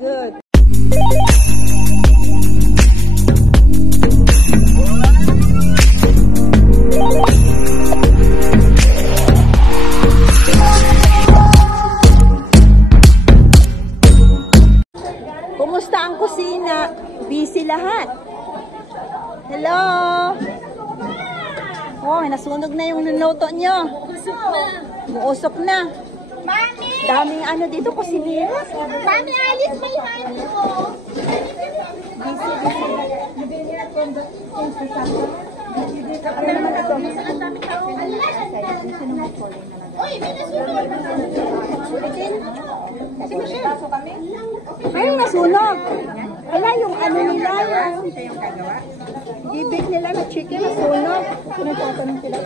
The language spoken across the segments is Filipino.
Good. Kumusta ang kusina? Busy lahat. Hello? Oh, nasunog na yung niluto nyo. Usok na. Mami! Daming ano dito, kusinera. Mami, Alice, may honey mo. Ano naman ito? Uy, may nasunog. Ay, nasunog. Wala yung ano nila. Yung gibig nila na chicken, nasunog. Nagtatanong sila.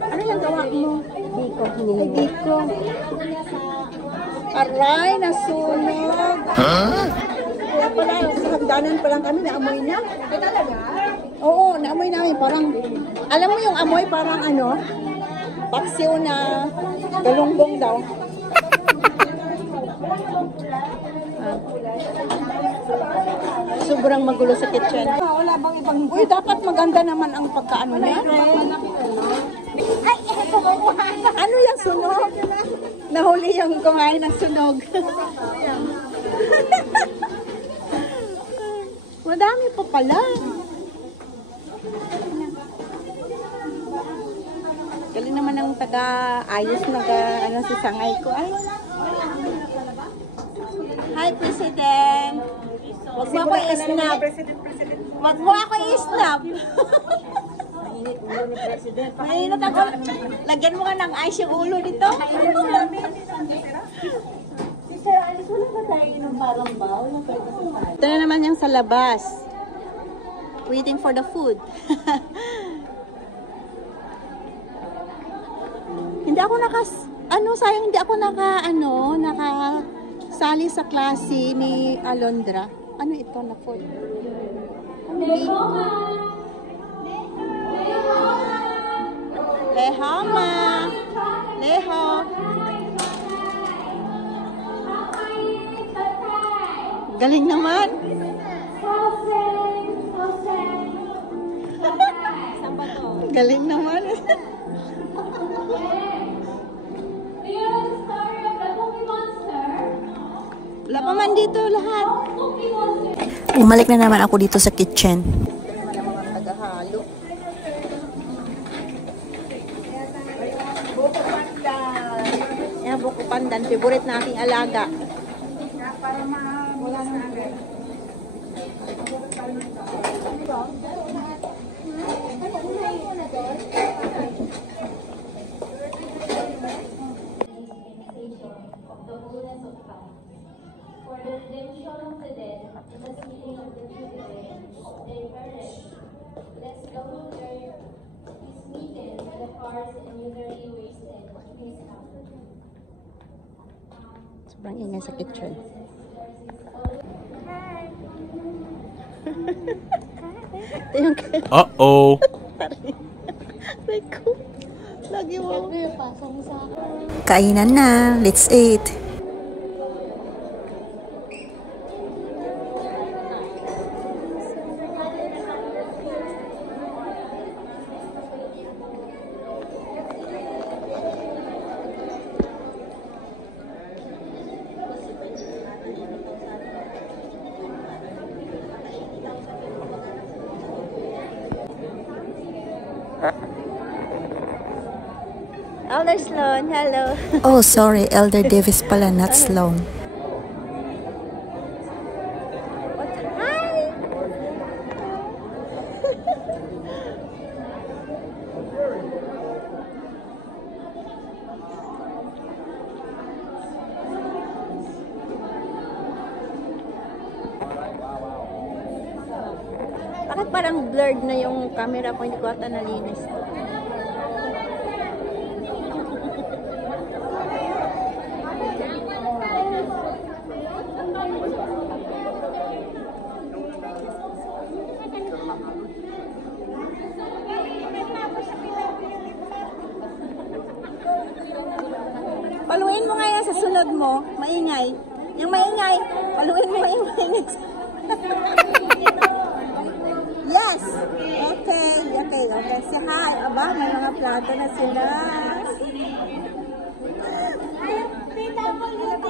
Ano yung gawa mo? Biko. Biko. Aray, nasunog. Kaya pala, sa hagdanan pa lang kami, naamoy na. Ay, talaga? Oo, naamoy namin. Parang, alam mo yung amoy, parang ano, paksiw na galunggong daw. Sobrang magulo sa kitchen. Wala bang ibang... Uy, dapat maganda naman ang pagkaano niya. Ay, eto mo. Ano yung sunog? Nahuli yung kumain ng sunog. Madami pa pala. Galing naman ang taga-ayos na ano, si Sangay ko. Ay. Hi, President. Wag mo ako i-snap. Wag mo ako i-snap. Mainit ako. Lagyan mo nga ng ice yung ulo dito. Sister Alice, wala ba tayo ng parang baw? Ito na naman yung sa labas. Waiting for the food. Hindi ako sayang hindi ako nakasali sa klase ni Alondra. Ano ito na food? Lehama. Leho. Galing naman. Galing naman. Wala pa man dito lahat. Umalik na naman ako dito sa kitchen. Tagahalo. Buko pandan. Yan, buko pandan. Favorite na aking alaga. Para wala na agad. For the redemption of the dead, and the healing of the children, they perish. Lest the water be smitten by the cars and utterly wasted. Please come. Sobrang ingay sa kitchen. Uh-oh. Lagi mo. Kainan na. Let's eat. Elder Sloan, hello. Oh, sorry. Elder Davis pala, not Sloan. Hi! Bakit parang blurred na yung camera ko? Hindi ko ata nalinis. Paluin mo nga yan sa sunod sunod mo, maingay. Yung maingay, paluin mo yung maingay. Yes! Okay. Say hi. Aba, may mga plato na sila. May PWD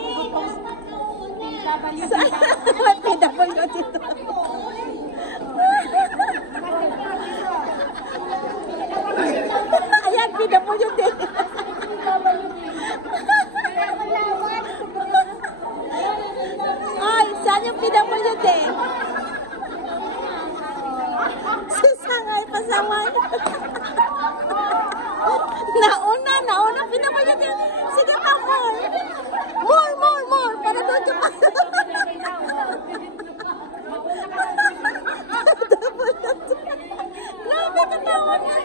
dito. Ayan, PWD. Ay, saan yung PWD? Sisangay, pasaway. Nauna, PWD. Sige pa, more. More. Para doon ka pa. Grabe ka tawa na.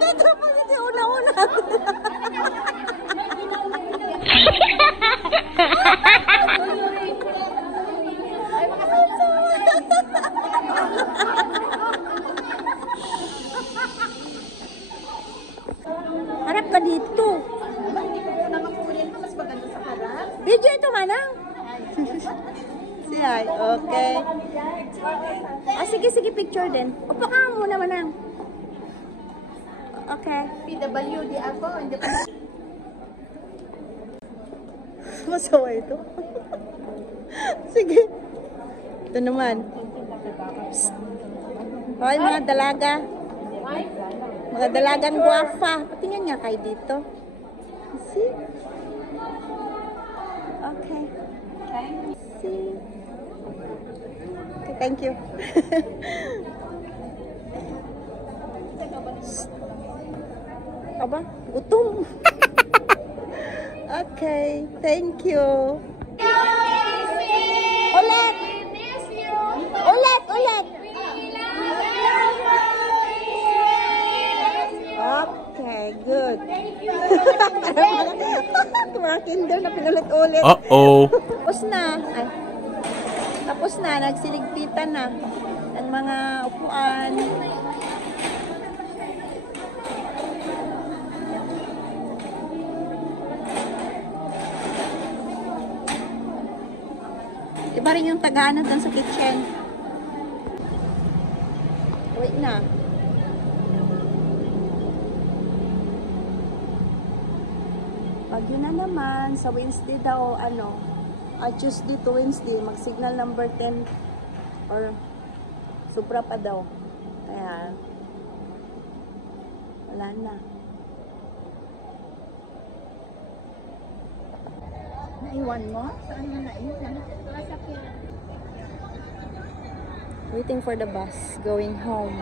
PWD, una. Harap ka dito. Video ito, manang. Siyay, okay. Sige, picture din. Upo ka muna, manang. Okay. PWD ako, hindi pa. Masawa ito. Sige. Ito naman. Psst. Hoy, mga dalaga. Mga dalagang guwafa. Patingin nga kayo dito. See? Okay. See? Okay, thank you. Aba, gutom. Okay, thank you. Ulit! Okay, good. Mga kinder na pinulit-ulit. Uh-oh. Tapos na, nagsiligpitan na ang mga upuan. Iba rin yung tagahanap doon sa kitchen. Wait na. Bagyo na naman. Sa Wednesday daw, Tuesday to Wednesday, mag-signal number 10 or sobra pa daw. Kaya, wala na. Naiwan mo? Saan mo naiwan? Waiting for the bus, going home.